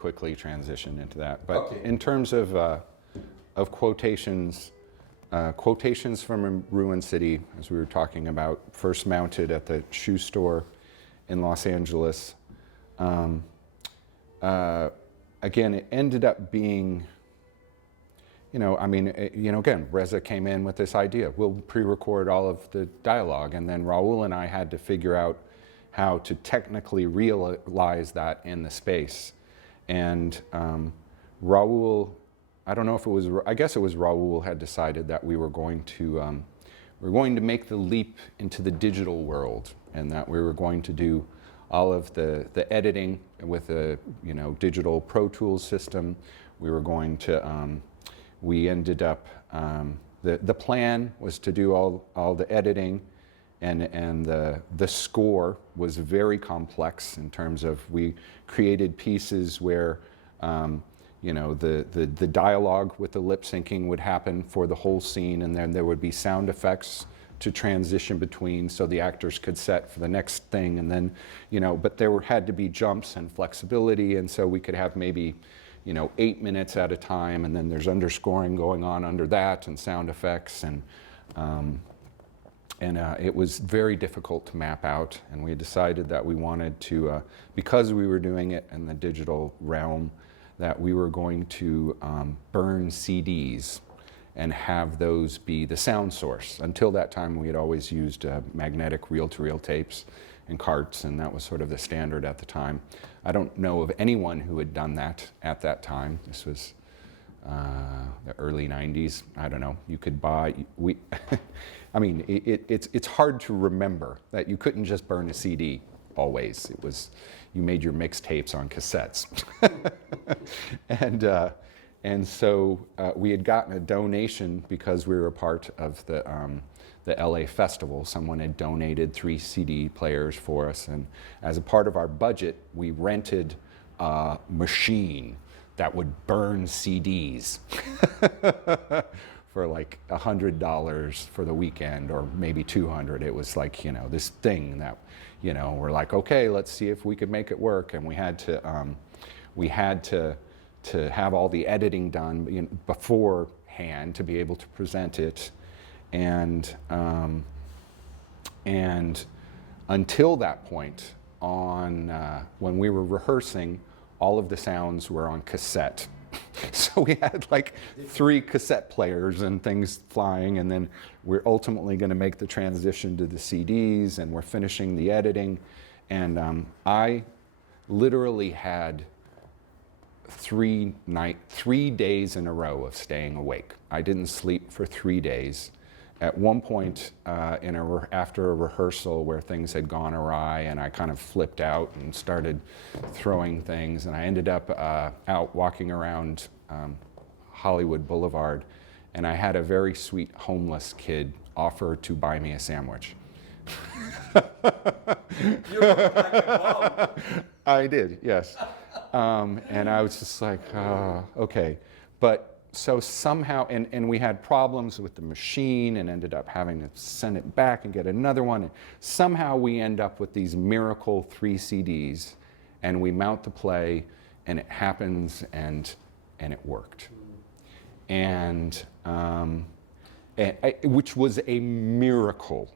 quickly transition into that. But Okay. in terms of quotations, quotations from a ruined city, as we were talking about, first mounted at the shoe store in Los Angeles. Again, it ended up being, again, Reza came in with this idea. We'll pre-record all of the dialogue, and then Raul and I had to figure out how to technically realize that in the space. And Raul, I don't know if it was, I guess it was Raul had decided that we were going to make the leap into the digital world, and that we were going to do all of the editing with a digital Pro Tools system. We were going to, we ended up, the plan was to do all the editing, and the score was very complex in terms of, we created pieces where the dialogue with the lip syncing would happen for the whole scene, and then there would be sound effects to transition between so the actors could set for the next thing, and then, but there had to be jumps and flexibility, and so we could have maybe 8 minutes at a time, and then there's underscoring going on under that, and sound effects, and it was very difficult to map out, and we decided that we wanted to, because we were doing it in the digital realm, that we were going to burn CDs and have those be the sound source. Until that time, we had always used magnetic reel-to-reel tapes and carts, and that was sort of the standard at the time. I don't know of anyone who had done that at that time. This was the early 90s. I don't know. You could buy, I mean, it's hard to remember that you couldn't just burn a CD always. It was, you made your mixtapes on cassettes. And so we had gotten a donation because we were a part of the LA Festival. Someone had donated 3 CD players for us, and as a part of our budget, we rented a machine that would burn CDs for like $100 for the weekend, or maybe $200. It was like, this thing that, we're like, okay, let's see if we could make it work. And we had to have all the editing done beforehand to be able to present it. And until that point, when we were rehearsing, all of the sounds were on cassette. So we had like 3 cassette players and things flying, and then we're ultimately going to make the transition to the CDs, and we're finishing the editing. And I literally had 3 days in a row of staying awake. I didn't sleep for 3 days. At one point, after a rehearsal where things had gone awry, and I kind of flipped out and started throwing things, and I ended up out walking around Hollywood Boulevard, and I had a very sweet homeless kid offer to buy me a sandwich. You look like a bomb. I did, yes. And I was just like, okay. But so somehow, and we had problems with the machine and ended up having to send it back and get another one. And somehow we end up with these miracle 3 CDs, and we mount the play, and it happens, and it worked. And which was a miracle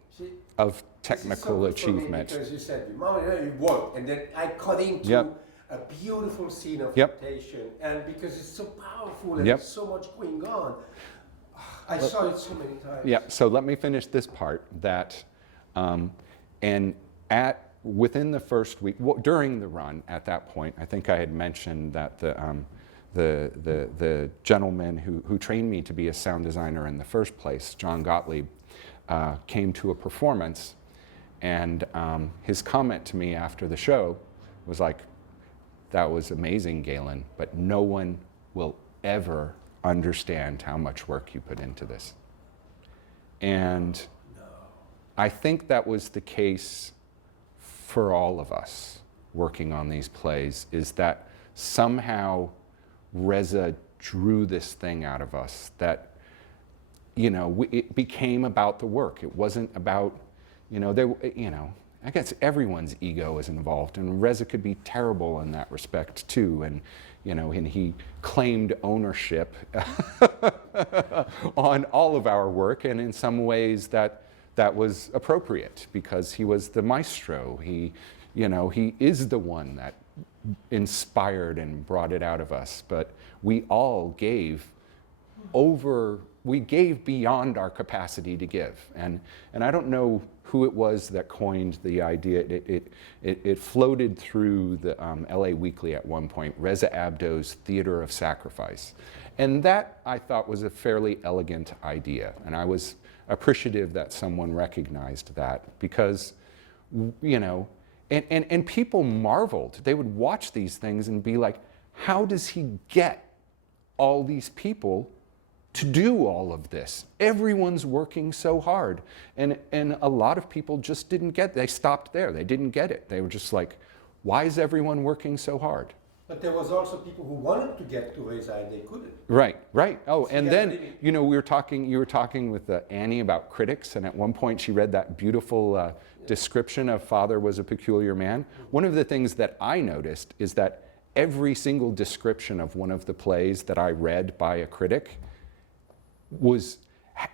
of technical achievement. Because you said, Mom, it worked, and then I cut into a beautiful scene of rotation, and because it's so powerful and there's so much going on, I saw it so many times. Yeah. So let me finish this part. That, and within the first week, during the run, at that point, I think I had mentioned that the gentleman who trained me to be a sound designer in the first place, John Gottlieb, came to a performance, and his comment to me after the show was like, "That was amazing, Galen, but no one will ever understand how much work you put into this." And I think that was the case for all of us working on these plays, is that somehow Reza drew this thing out of us that, it became about the work. It wasn't about, I guess everyone's ego is involved, and Reza could be terrible in that respect too. And and he claimed ownership on all of our work, and in some ways that was appropriate because he was the maestro. He is the one that inspired and brought it out of us. But we all gave beyond our capacity to give. And I don't know who it was that coined the idea. It floated through the LA Weekly at one point, Reza Abdoh's Theater of Sacrifice. And that I thought was a fairly elegant idea. And I was appreciative that someone recognized that because, and people marveled. They would watch these things and be like, how does he get all these people to do all of this? Everyone's working so hard. And a lot of people just didn't get it. They stopped there. They didn't get it. They were just like, why is everyone working so hard? But there was also people who wanted to get to Reza and they couldn't. Right. Oh, and then, you were talking with Annie about critics, and at one point she read that beautiful description of Father was a peculiar man. One of the things that I noticed is that every single description of one of the plays that I read by a critic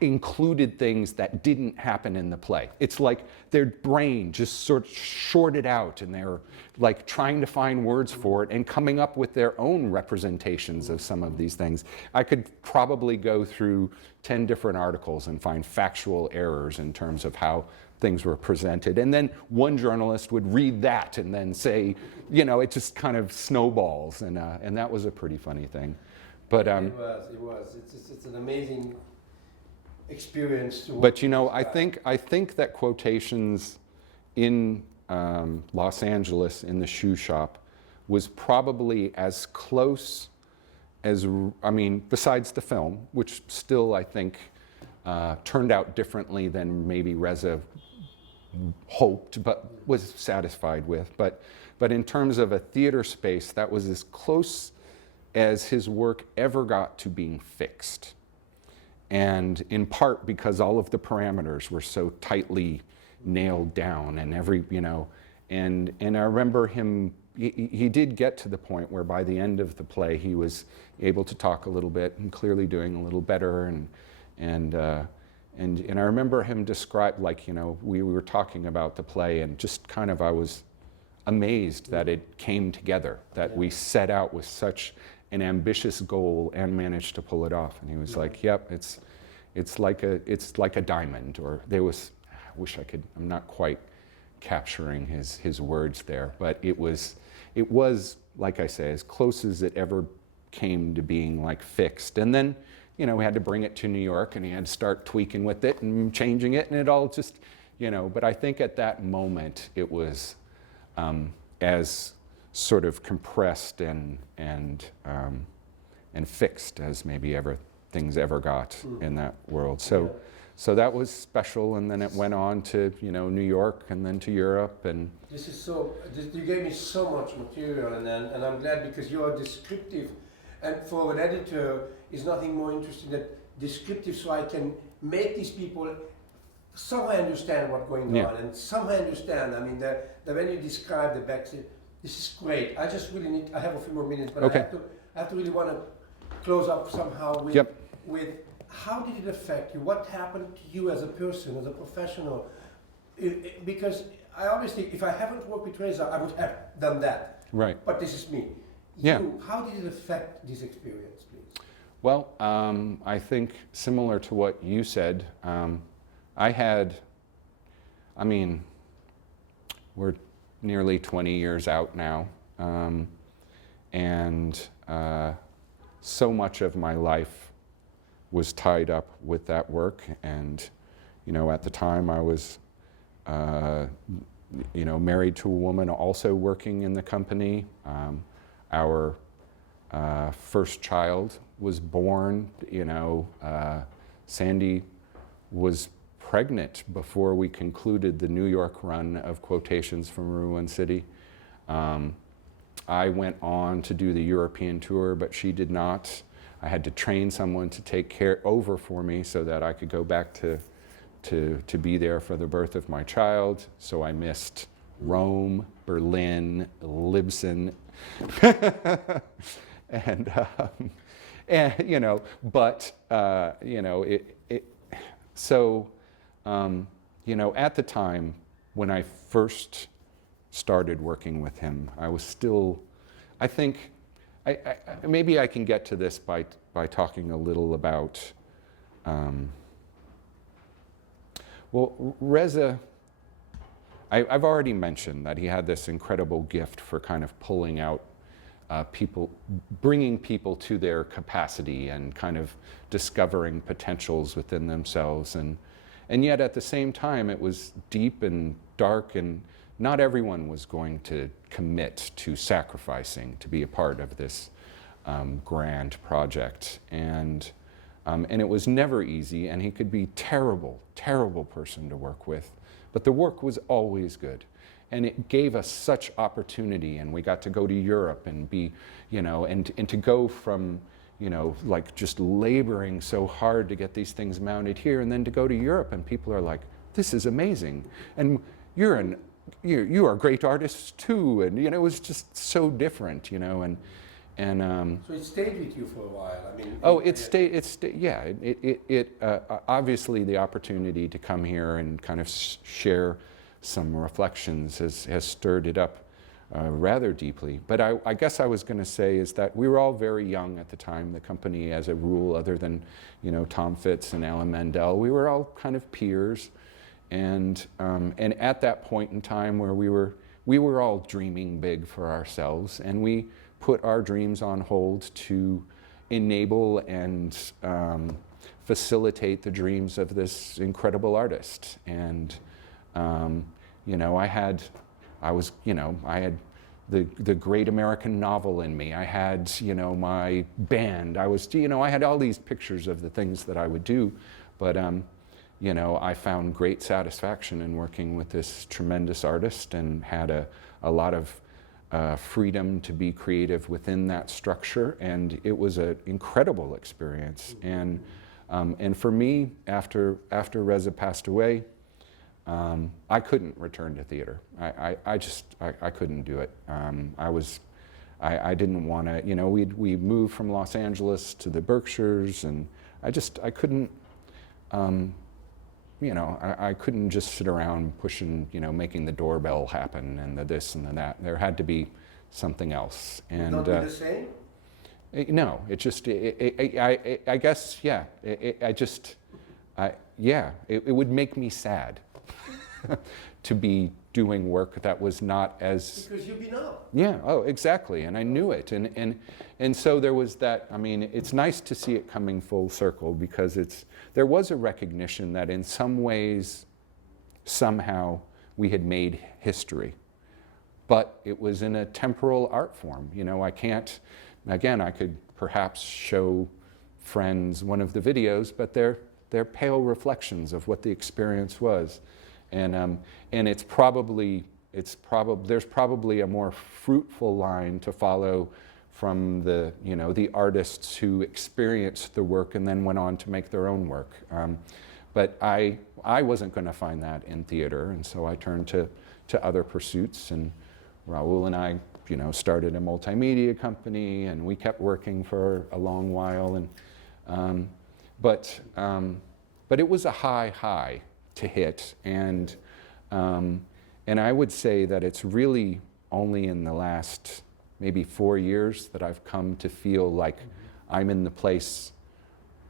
included things that didn't happen in the play. It's like their brain just sort of shorted out, and they're like trying to find words for it and coming up with their own representations of some of these things. I could probably go through 10 different articles and find factual errors in terms of how things were presented. And then one journalist would read that and then say, it just kind of snowballs, and that was a pretty funny thing. But it was. It's an amazing experience. But I think that quotations in Los Angeles in the shoe shop was probably as close as, besides the film, which still I think turned out differently than maybe Reza hoped, but was satisfied with. But in terms of a theater space, that was as close as his work ever got to being fixed. And in part because all of the parameters were so tightly nailed down, and and I remember him, he did get to the point where by the end of the play he was able to talk a little bit and clearly doing a little better, and I remember him describe, we were talking about the play, and just kind of I was amazed that it came together, that we set out with such an ambitious goal and managed to pull it off. And he was like, yep, it's like a diamond. Or I wish I could, I'm not quite capturing his words there, but it was like I say, as close as it ever came to being like fixed. And then we had to bring it to New York, and he had to start tweaking with it and changing it, and it all just but I think at that moment it was as sort of compressed and fixed as maybe things ever got in that world. So that was special, and then it went on to New York, and then to Europe, and you gave me so much material, and I'm glad, because you are descriptive, and for an editor is nothing more interesting than descriptive, so I can make these people somehow understand what's going on, and somehow understand. That when you describe the backstage, this is great. I just really I have a few more minutes, but okay. I have to really want to close up somehow with how did it affect you? What happened to you as a person, as a professional? Because I obviously, if I haven't worked with Reza, I would have done that. Right. But this is me. Yeah. How did it affect this experience, please? Well, I think similar to what you said, we're nearly 20 years out now, and so much of my life was tied up with that work. And at the time I was married to a woman also working in the company. Our first child was born. Sandy was pregnant before we concluded the New York run of Quotations from Ruin City. I went on to do the European tour, but she did not. I had to train someone to take over for me so that I could go back to be there for the birth of my child. So I missed Rome, Berlin, Libsyn, and you know, but you know, you know, at the time when I first started working with him, I was still, I think, maybe I can get to this by talking a little about, well, Reza, I've already mentioned that he had this incredible gift for kind of pulling out people, bringing people to their capacity and kind of discovering potentials within themselves. And yet at the same time, it was deep and dark, and not everyone was going to commit to sacrificing to be a part of this grand project. And it was never easy, and he could be terrible, terrible person to work with. But the work was always good. And it gave us such opportunity, and we got to go to Europe and be, you know, and to go from, you know, like just laboring so hard to get these things mounted here, and then to go to Europe and people are like, this is amazing. And you are great artists too. And, you know, it was just so different, you know, and so it stayed with you for a while. I mean, yeah, obviously the opportunity to come here and kind of share some reflections has stirred it up rather deeply. But I guess I was going to say is that we were all very young at the time. The company, as a rule, other than, you know, Tom Fitz and Alan Mandel, we were all kind of peers. And at that point in time where we were all dreaming big for ourselves, and we put our dreams on hold to enable and facilitate the dreams of this incredible artist. And you know, I had the great American novel in me. I had, you know, my band. I had all these pictures of the things that I would do, but you know, I found great satisfaction in working with this tremendous artist, and had a lot of freedom to be creative within that structure, and it was an incredible experience. And for me, after Reza passed away, I couldn't return to theater. I couldn't do it. I didn't want to. You know, we moved from Los Angeles to the Berkshires, and I couldn't. You know, I couldn't just sit around pushing, you know, making the doorbell happen and the this and the that. There had to be something else. And not be the same? No, it just, I guess, yeah. It would make me sad to be doing work that was not as... Because you've been out. Yeah, oh, exactly, and I knew it. And so there was that, I mean, it's nice to see it coming full circle, because there was a recognition that in some ways, somehow, we had made history. But it was in a temporal art form. You know, I can't, again, I could perhaps show friends one of the videos, but they're pale reflections of what the experience was. And there's probably a more fruitful line to follow from the, you know, the artists who experienced the work and then went on to make their own work. But I wasn't going to find that in theater, and so I turned to other pursuits. And Raul and I, you know, started a multimedia company, and we kept working for a long while. And but it was a high to hit, and I would say that it's really only in the last maybe 4 years that I've come to feel like I'm in the place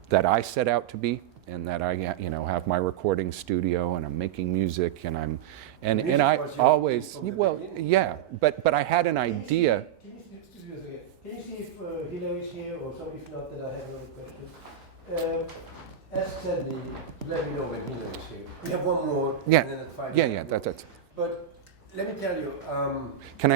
that I set out to be, and that I, you know, have my recording studio, and I'm making music, and I always, well, yeah, but I had an idea. Can you see if Hilary's here, or somebody, if not, that I have another question? Ask Sandy, let me know when Hilary's here. We have one more. Yeah, and then at 5 yeah, that's it. But let me tell you. Can I?